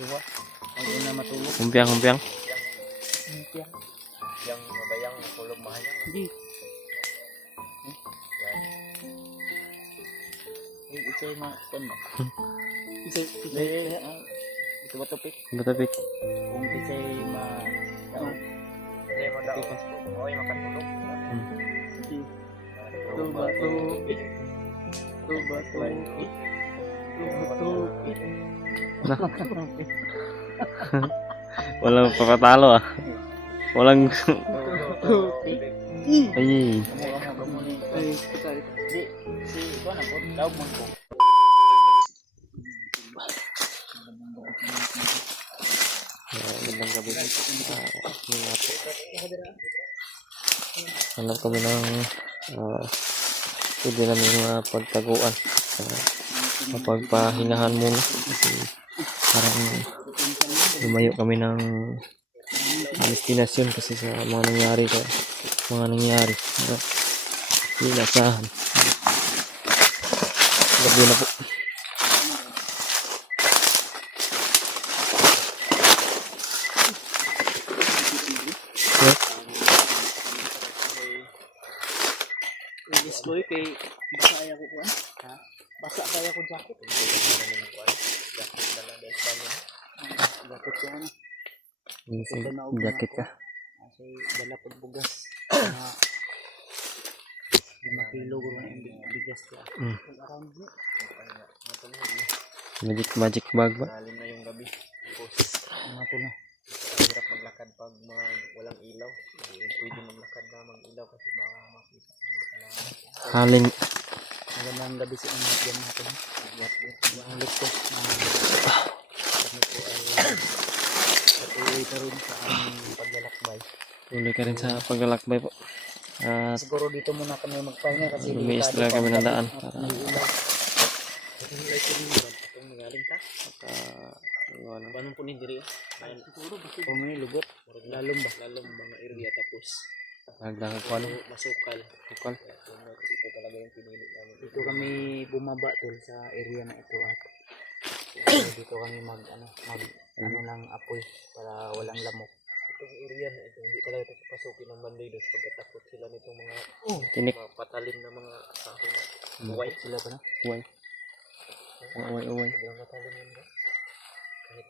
Diba? Ang una matulog. Kumpiang. Yang mabayang kulog mahal. Hindi. Yan. Ito yung mga ano. Isa. Ito ba topik? Batapik. Kung ito yung mga daon. Ito yung mga daon. Oo, yung makatulog. Walang papatalo ah. Walang ay. Si ikaw na po, daog man ko. Magandang gabi. Hanap kami ng pwede namin mga pagtaguan. Mapagpahingahan muna. Kasi parang lumayo kami ng destinasyon kasi sa mga nangyari. Hindi nasahan. Gabi na po. Boy kay basa kaya ko kuan. Ha? Basa kaya ko jacket. Jacket ko ano. Jacket ka. Kasi dala pag bugas. 5 kilo ko na yung bigas ko. Magic bag ba? Lalim na yung gabi. Tapos, Ano to na? hirap maglakad pag walang ilaw. Hindi pwede maglakad na mag-ilaw kasi baka makita. Haling. Magandang gabi sa inyo dyan natin. Ang lito. Kami po ay patuloy na rin sa aming paglalakbay. Tuloy ka rin sa paglalakbay po. At Siguro dito muna kami magpahinga kasi lumiistra kami ng daan. nag-ilaw. Itong magaling ta. Paano po ni diri? Siguro basta kung may lugot. Lalom ba mga area tapos Nagdangag ko ano? masukal. Bukal. Ito talaga yung pinili namin. Dito kami bumaba tol sa area na ito at dito kami mag lang apoy para walang lamok. Itong area na ito, hindi talaga ito papasukin ng bandidos pagkatakot sila nitong mga Tinik. mga patalim na mga tao na White sila pa na? Uway. Uway. Sobrang matalim yun ba? Kahit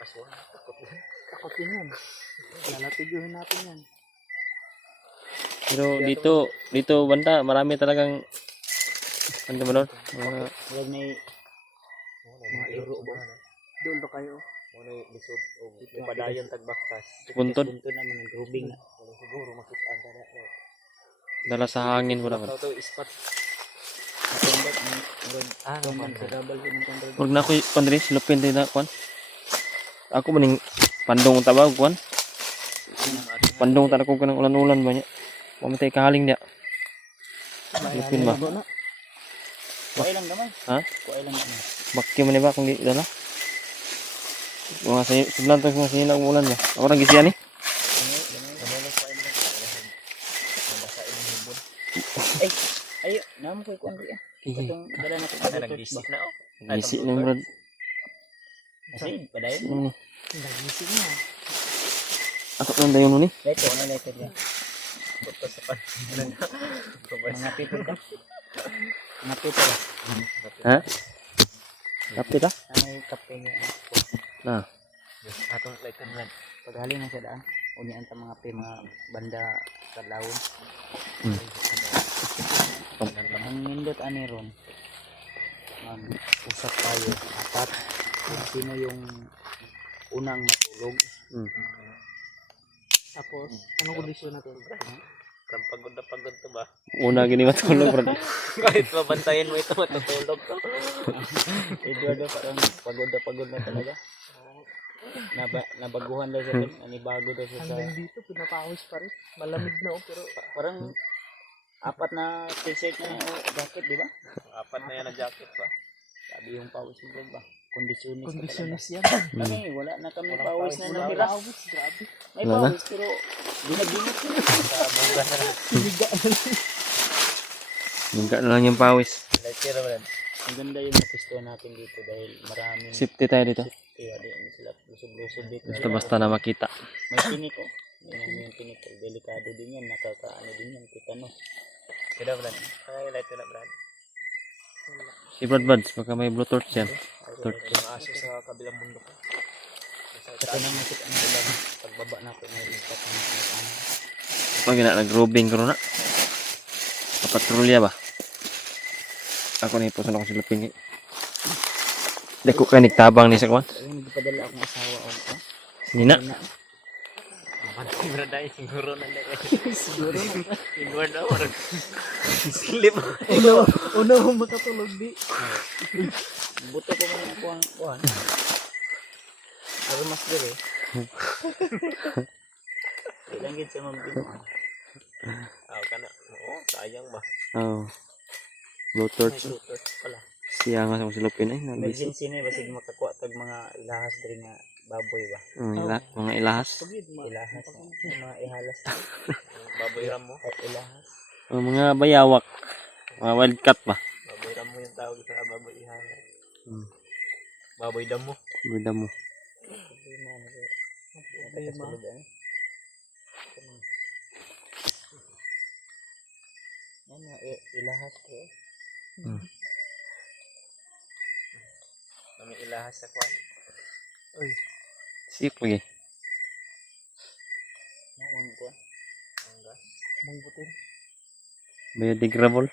aswang, takot yan. Takot din yan. Lalatigyuhin natin yan. Pero dito banda marami talagang ano ba nun? Huwag na mga iro ba? Doon ba kayo? Muna yung lisod o padayon tagbaktas. Puntod. Punto naman ng grubing na. Siguro makisaan na na. Dala sa hangin mo naman. Ito ispat. Tuman sa double ko ng control. Huwag na ako pandiri silupin din na kwan. Ako maning pandong tabag kwan. Pandong ta ko kanang ulan-ulan ba niya. Mamatay kahaling niya. Silupin ba? Kuhay lang naman. Ha? Kuhay lang naman. Bakyo man ba kung di dala? Mga siblan to mga sinila umulan ba? Ako nang gisiyan ni. Ay, naman ko ikuan riya. Itong dala natin sa Nag-isip na ako. Gisi na brad. Kasi padayon. Nagising na. Ako lang dayon ni. Leto na leto niya. Puto sa pan. Mga people ka. Mga people. Ha? Kapit ah? Ano kape niya? Nah. Atong like kan. Paghaling na sa daan. Unian ta mga mga banda kadlawon. Ang nindot ani ron. Mag-usap tayo apat kung sino yung unang matulog. Tapos, anong kondisyon natin? Pagod na pagod to ba? Una gini matulog brad. Kahit mabantayan mo ito, matutulog to. Eduardo parang pagod na talaga. Nabaguhan daw siya, nanibago daw siya sa... Hanggang dito, pinapawis pa rin. Malamig na pero Parang apat na t-shirt na o jacket, di ba? Apat na yan na jacket ba? Sabi yung pawis mo ba? Kondisyonis ka talaga. kondisyonis yan. Kami, wala na kami pawis na Wala namira. pawis, grabe. May Wala na? pawis pero ginag-ginit ko. Sa buga na lang. Siniga na lang. Mingga na lang yung pawis. Like pero man. Ang ganda yung napisto natin dito dahil maraming Safety tayo dito. kaya din Susunod dito. Basta-basta na makita. May tinik oh. Yan yung tinik. Delikado din yan. Nakakaano din yan. Titanos. Kaya Brad. Highlight ko na Brad. Si Brad Buds, baka may Bluetooth yan. Torch. May mga aso sa kabilang bundok. Sa kanang masik ang ulan. Pagbaba na po may ikat ng ano. Pag na nag-roving ko na. Kapatrolya ba? Ako na ipusan ako sa laping. Hindi ko kayo nagtabang ni sa kwan. Ayun, nagpadala akong asawa o ko. Nina. Pantay Brad ay siguro na lang. Siguro na. Inward na orang. Silip. Una mo makatulog di. Buto ko man ang kuhan. Aron mas dali. Ilang gid sa mga pinuan. Kana. Oo, sayang ba. Oh. Bluetooth. Shooter pala. Siya nga sa silupin ay nabisi. Emergency na basig makakuha tag mga ilahas diri nga baboy ba. Mga ilahas. Ilahas. Mga ihalas. Baboy ram mo. Ay ilahas. Mga bayawak. Mga wildcat ba? Baboy ram mo yung tawag sa baboy ihana. Hmm. Baboy dam mo. Buda mo. Ano, ilahas ko. May ilahas sa kwan. Sip lagi. Nawang ko. Ang gas. Mangbutin. Biodegradable.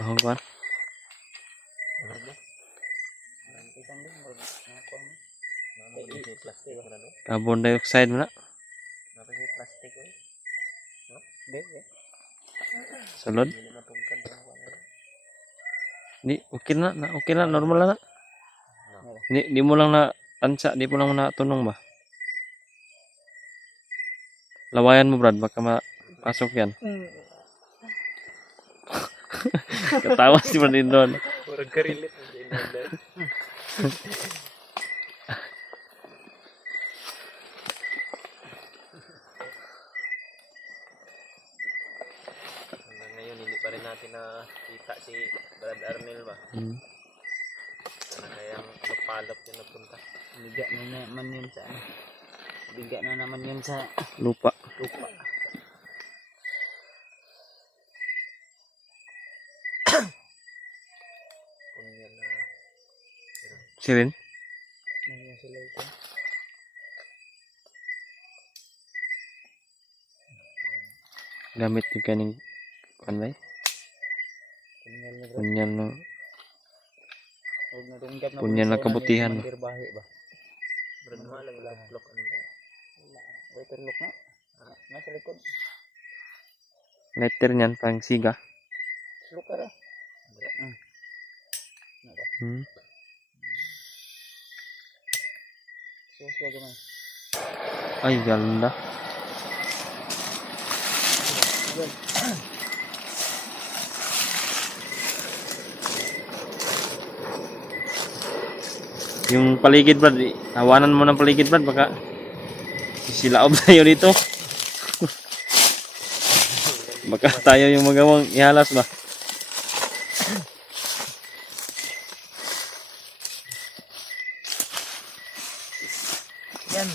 Bahong kwan. Ano? Isang din mo na ko. May plastic na do. Carbon dioxide mo na. May plastic ko. Di. Sulod. Hindi matungkad ang kwan. Di, okay na, normal na. Di mo lang na tansa, di mo lang na tunong ba? Lawayan mo Brad, baka mapasok yan. Katawa si Brad doon. Murag ka-relate mo sa inyo. Hanggang ngayon, hindi pa rin natin nakita si Brad Arnel ba? Ano kayang lupalop yung napunta? Biga na naman yun sa ano. Biga na naman yun sa Lupa. lupa. Kung yan na... Sirin? Nangyay sila ito. Gamit yung kaning kan ba? Kunyal na bro. Kunyan no. Huwag na dunggap na Kunyan na kabutihan. Mandirbahe ba? Brad mo lang lock ano ba? Waterlock na. Nasa likod. Letter niyan pang siga. Slok ka ra. Suswa gamay. Ay, ganda. Yung paligid Brad, hawanan mo ng paligid Brad, baka sisilaob tayo dito. Baka tayo yung magawang ihalas ba? Yan!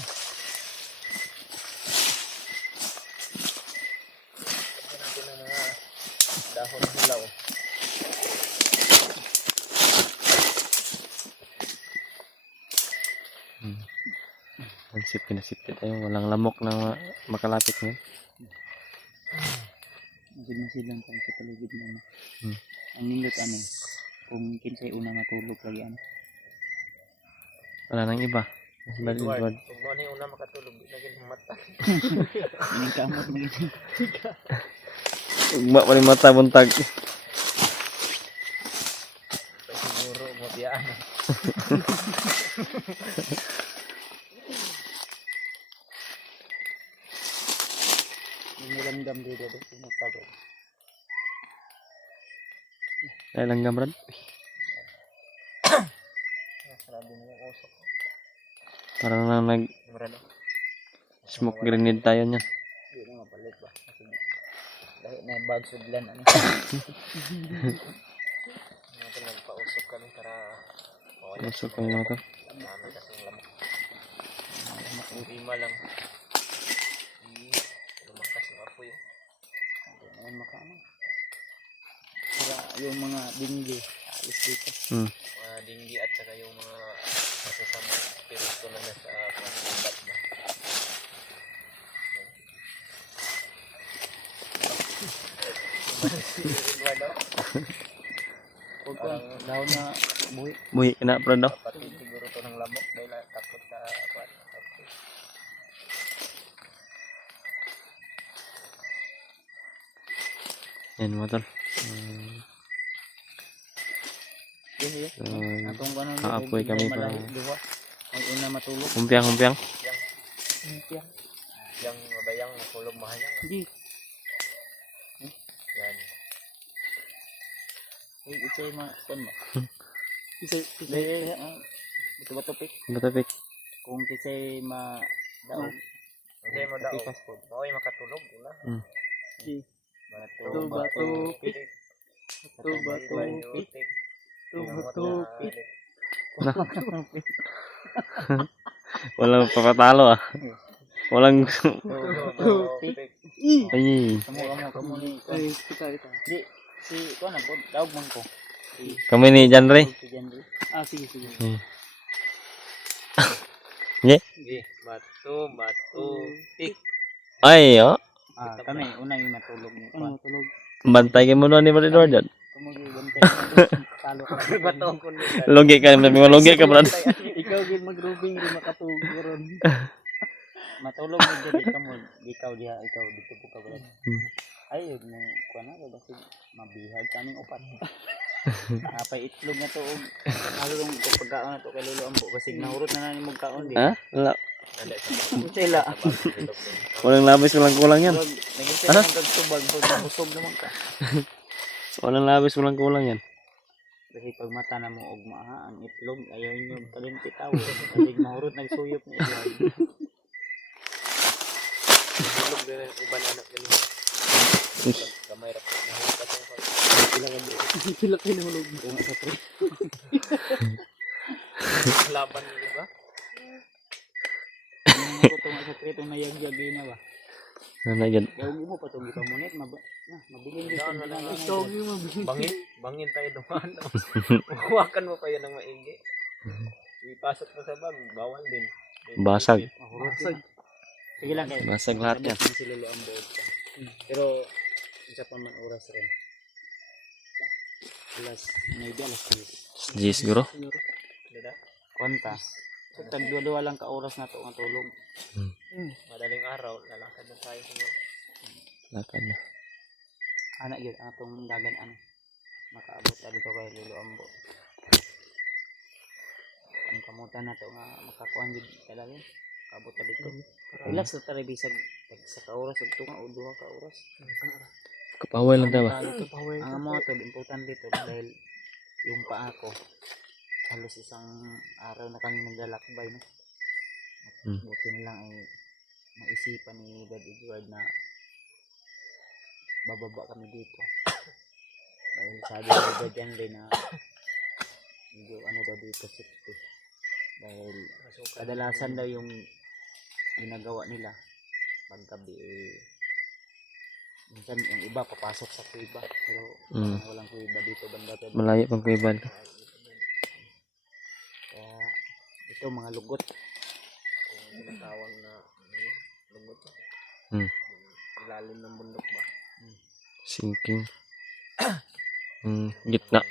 Lagyan natin ng mga dahon ng hilaw. Nasip tayo, walang lamok na makalapit ngayon. Masid-masid lang pang sa paligid na. Ang nindot ano, kung kinsay una matulog lagi ano. Wala nang iba. Brad Edward. Kung mo na yung una makatulog, lagyan ng mata. Ining kamot na yun. Ugma pa rin mata buntag. Siguro mo tiyaan. Yung nilanggam dito doon sinutag. Ay langgam Brad. Sarabi mo yung usok. Parang na nag Brad. smoke grenade tayo niyan. Hindi na mapalit ba? Kasi dahil na yung bag sudlan ano. Natin nagpausok kami para Usok ang mga to. dami kasing lamok. lima lang. Lumakas yung apoy. Ayun makaano. Sira yung mga dinggi. Alis dito. Mga dinggi at saka yung mga masasamang spirito na nasa panggubat ba. Huwag ko daw na buhi. Buhi ka na, Brad, no? Kapatid siguro to ng lamok dahil takot sa apoy. Yan mga tol. Yun. So, Atong kanon kaapoy kami para duwa. Ang una matulog. humpiang. Yang mabayang makulog mahayang. Hindi. Yan. Uy, ito yung mga kon mo. Isa Bato-bato pik. Batapik. Kung kisay ma daog. Hindi mo daw. Pikas po. Maoy makatulog. Una. Bato, pik. Bayutik. Bato, pik. Walang papatalo ah. Walang Pik. ay. Kamu ni. Ay, kita. Di si ko na po daog man ko. Kami ni Janre. Si Janry. Ah, sige. Sige. Bato. Pik. Ay, oh. Kami una yung matulog ni Ano, tulog. Bantay kayo muna ni Brad Edward. Kumugi bantay. Talo ka. Bato ko nila. Logi ka, logi ka, Brad. Ikaw din mag-rubing, di makatulog ron. Matulog mo dyan kamo. Ikaw dito po ka ba. Ay, yun mo kuha na kasi mabihag kaming upat. Apay itlog na to og halong ko pagkaon na to kay Lolo Ambo kasi nahurot na ni mong kaon di. Ha? Wala. Sila. Walang labis, walang kulang yan. Naging ng tagtubag pag busog naman ka. Walang labis, walang kulang yan. Kasi pag mata na mo og maaha ang itlog ayaw niyo kalimti tawo. Kasi mahurot nagsuyop ni itlog. Tulog din ang iban anak nila. Kamay rapot na hukat yung pag. Sila kayo nahulog. Kung sa pre. Laban nila ba? Ano ko sa pre tong nayagyagay na ba. Ano yan? Gawin mo pa tong gipamunit mabiling dito. Daan wala nga. Ikaw yung mabili. Bangin tayo dumaan. Huwakan mo pa yan ng maigi. Ipasok mo sa bag, bawal din. Basag. Mahurot. Sige lang kayo. Basag lahat yan. Si Lolo Ambo. Pero isa pa man oras rin. Maybe alas 10. G siguro. Dada? Kwanta. So tagdua-dua lang ka oras na to nga tulog. Madaling araw, lalakad na tayo siguro. Lakad na. Anak yun, atong dagan ano. Makaabot na dito kay Lolo Ambo. Ang kamutan na to nga makakuhan din talaga. Makaabot na dito. Relax na tayo bisag sa ka-oras o ito nga o 2 ka oras. Kapaway lang tayo ba? Ang mga to, important dito dahil yung paa ko halos isang araw na kami naglalakbay no? Buti nilang ay naisipan ni Dad Edward na bababa kami dito dahil sabi ni Dad Janry na medyo ano daw dito safety dahil kadalasan daw yung ginagawa nila paggabi minsan yung iba papasok sa kuiba pero walang kuiba dito banda pero Malayo pang kuiban. kaya ito mga lugot Kung tinatawag na lumot. Ilalim ng bundok ba? Sinking. Gitna.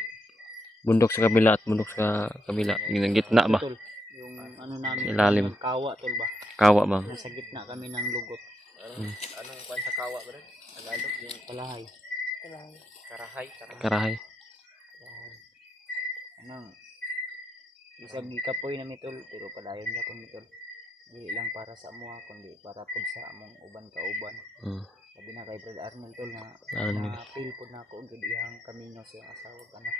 Bundok sa kabila at bundok sa kabila. Gitna ba? Tol, yung ano namin Ilalim. yung kawa tol ba Kawa ba? nasa gitna kami ng lugot Anong kwan sa kawa ba rin? Tagalog yung palahay karahay. Karahay. anong isang gikapoy na mitol pero padayon niya kung mitol di lang para sa amo kundi para pud sa among uban kauban sabi na kay Brad Arnel tol na Arnel. feel pud na ako gid iyang kaminyo sa asawa ug anak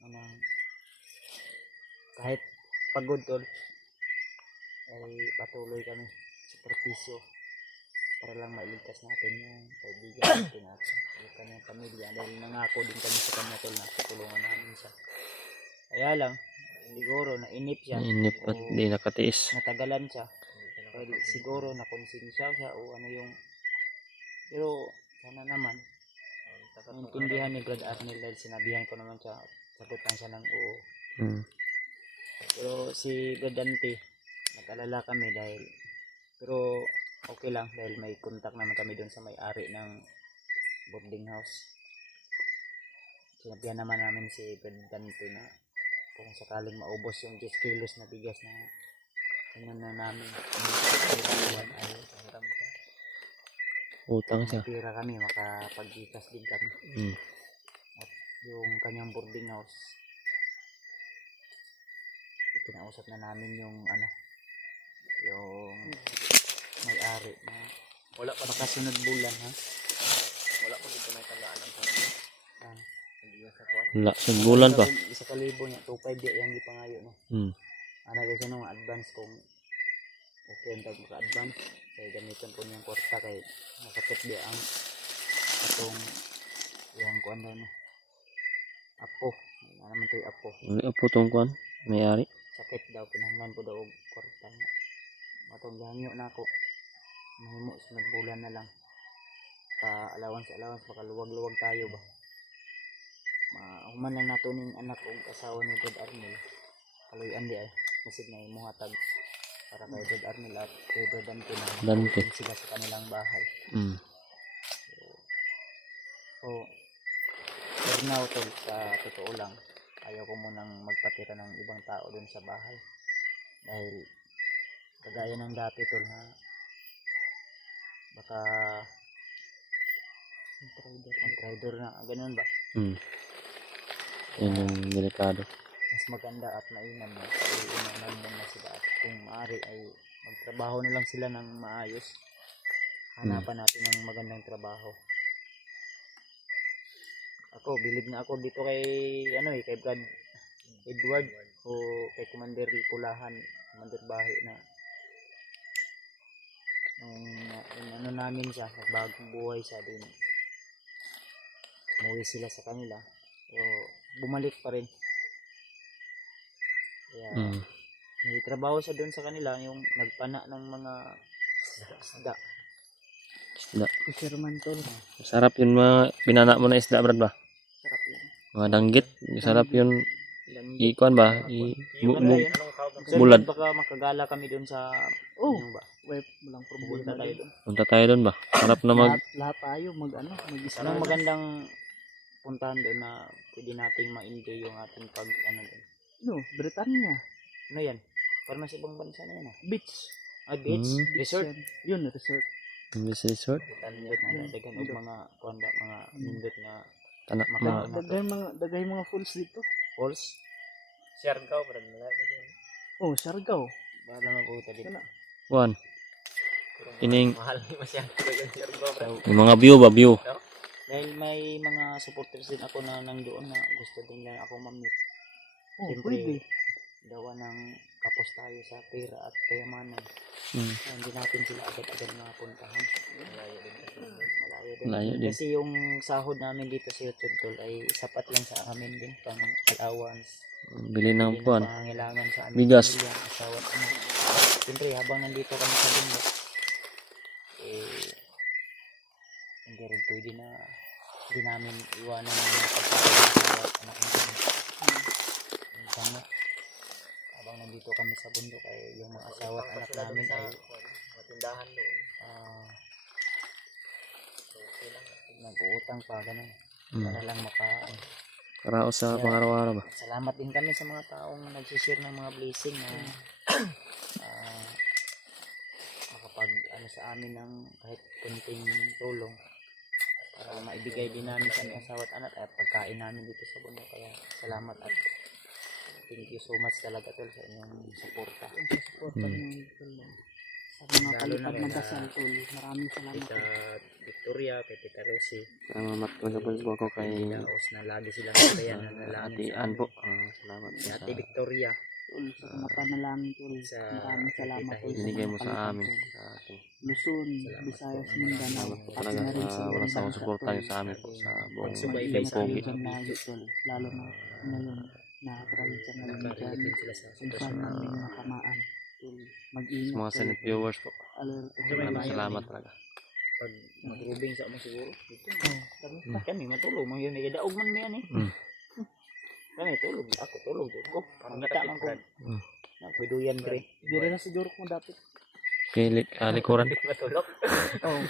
anong kahit pagod tol ay patuloy kami sa perpisyo para lang mailigtas natin yung kaibigan natin at yung kanyang pamilya dahil nangako din kami sa kanya tol na tutulungan namin siya kaya lang siguro nainip siya Inip at o di nakatiis. natagalan siya Dahil siguro nakonsensya siya o ano yung, pero sana naman naintindihan ni Brad Arnel dahil sinabihan ko naman siya, sagutan siya ng oo. Hmm. Pero si Brad Dante, nag-alala kami dahil, pero okay lang dahil may contact naman kami doon sa may-ari ng boarding house. Sinabihan naman namin si Brad Dante na kung sakaling maubos yung 10 kilos na bigas na ano na namin, ay hiram siya. Utang siya. Pira kami, makapag-ikas din kami. Hmm. At yung kanyang boarding house, ipinausap na namin yung ano, yung may-ari na Wala pa baka sunod bulan ha. wala pa dito may tandaan ang sarili. Ano? Hindi yung sa kuwan. Wala, sa bulan pa. Isa ka libo niya, 2.5 di yung gipangayo no. Hmm. Ano kasi nung advance kung okay ang tag maka-advance kaya gamitin po niyang kwarta kay masakit di ang atong yung kuan daw no. Apo, ano naman to yung apo. Ano po tong kuan? May-ari. Sakit daw, pinahanglan ko daw og kwarta niya. Matong gihangyo na ako. Mahimo sunod bulan na lang. Allowance baka luwag-luwag tayo ba. Mahuman lang nato ning anak og asawa ni Brad Arnel. Kaluyan di ay masig na imuhatag para kay Brad Arnel at kay Brad Dante na Dante. sila sa kanilang bahay. Hmm. So for now tol, sa totoo lang ayaw ko munang magpatira ng ibang tao dun sa bahay dahil kagaya ng dati tol ha, baka mag-rider na ganun ba. Hmm. Yan yung delikado. Mas maganda at mainam na iunanan muna sila at kung maaari ay magtrabaho na lang sila ng maayos. Hanapan natin ng magandang trabaho. Ako, bilib na ako dito kay ano kay Brad Edward o kay Commander Pulahan, Commander Bahi na nung ano namin siya, nagbagong buhay siya din. Umuwi sila sa kanila. So, bumalik pa rin. Kaya, may trabaho siya doon sa kanila, yung nagpana ng mga isda. Isda. Fisherman tol. Sarap yun mga pinana mo na isda, Brad ba? Sarap yan. Mga danggit. Sarap yun. Ikuan ba? Anong tawag? Sir, Bulad. baka makagala kami doon sa Oh, ano ba? wait, walang problema Pupunta tayo doon. doon. Punta tayo doon ba? Sarap na Lahat tayo mag-isla. Anong magandang puntahan doon na pwede nating ma-enjoy yung ating pag ano doon? No, Britanya. Ano yan? Parang sa ibang bansa na yan ah. Beach. Beach? Hmm. Resort? Yun, resort. This resort. Nindot na daghan og mga kuanda, mga nindot nga Tanak Maka- na. Dagay mga falls dito. falls. Siargao pa rin nila. Oh, Siargao. Bahala magpunta dito. Wala. Kuan. Ining- Mahal ni masyado yung Siargao. So, Yung mga view ba? View. dahil may mga supporters din ako na nandoon na gusto din lang ako ma-meet. Oh, Siyempre, pwede. gawa ng kapos tayo sa pera at kayamanan. Hmm. Hindi natin sila agad-agad mapuntahan. Malayo din kasi. Malayo din. Malayo din. Kasi yung sahod namin dito sa YouTube tol ay sapat lang sa amin din pang allowance. Bili ng Hindi na kuan. pangangailangan sa aming Bigas. pamilya, asawa at anak. Siyempre, habang nandito kami sa bundok, hindi rin pwede na hindi namin iwanan ng mga pagkakas at anak namin. Minsan nga, habang nandito kami sa bundok ay yung mga asawa at anak namin ay matindahan doon. okay lang. Nag-uutang pa, ganun. Hmm. Para lang Karaos sa pang-araw-araw ba? salamat din kami sa mga taong nagsishare ng mga blessing na makapag ano sa amin ng kahit kunting tulong para maibigay din namin sa aming asawa at anak at pagkain namin dito sa bundok. Kaya salamat at thank you so much talaga tol sa inyong suporta. Supportan Hmm. yung tol. Sa mga Lalo na kalipad kay na dasal tol. Maraming salamat. Tita Victoria, kay Tita Rosie, Salamat po ako kay Laos na lagi silang sabayan na nalangin Ate Ann po. Salamat Si sa Ate Victoria Tol, sa mga panalangin tol. sa Maraming salamat tol. binigay mo mga sa kalipad, amin. tol. Sa ating Luzon, Salamat Visayas, po. Mindanao. salamat po pati talaga na rin sa ibang walang sawang bansa, suporta tol. niyo sa amin po sa buong Pagsubaybay Mag-ingat sa kayo Pogi. dyan lagi tol. Lalo na ngayon na probinsya ngayon dyan. nakarelate din sila sa Kung sitwasyon saan namin. namin nakamaan. Tol. Mag-ingat. mga silent viewers po. Alert. Maraming salamat talaga. Pag magrubing sa mo siguro. Dito. Kami matulog man yun. Daog man yan eh. Mm. Kami tulog. Ako tulog. Ko. Pangita man ko. Mm. Pwiduyan dre. Dire na siguro kung dapat. Okay, likuran. Matulog. Oh.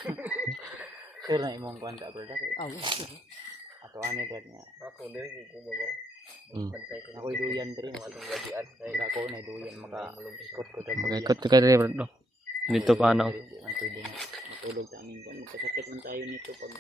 Sure na imong kwanta bro. Ah, Ato ane dad niya. Ako dili ko mo. Mm. Bantay ko. Ako iduyan dre. Atong gabian kay Kaya ako na iduyan. Maka-ikot ko dyan. Mag-ikot ka rin bro. Dito pa ano. Ang pwede na. Matulog sa amin. Magkasakit man tayo nito pag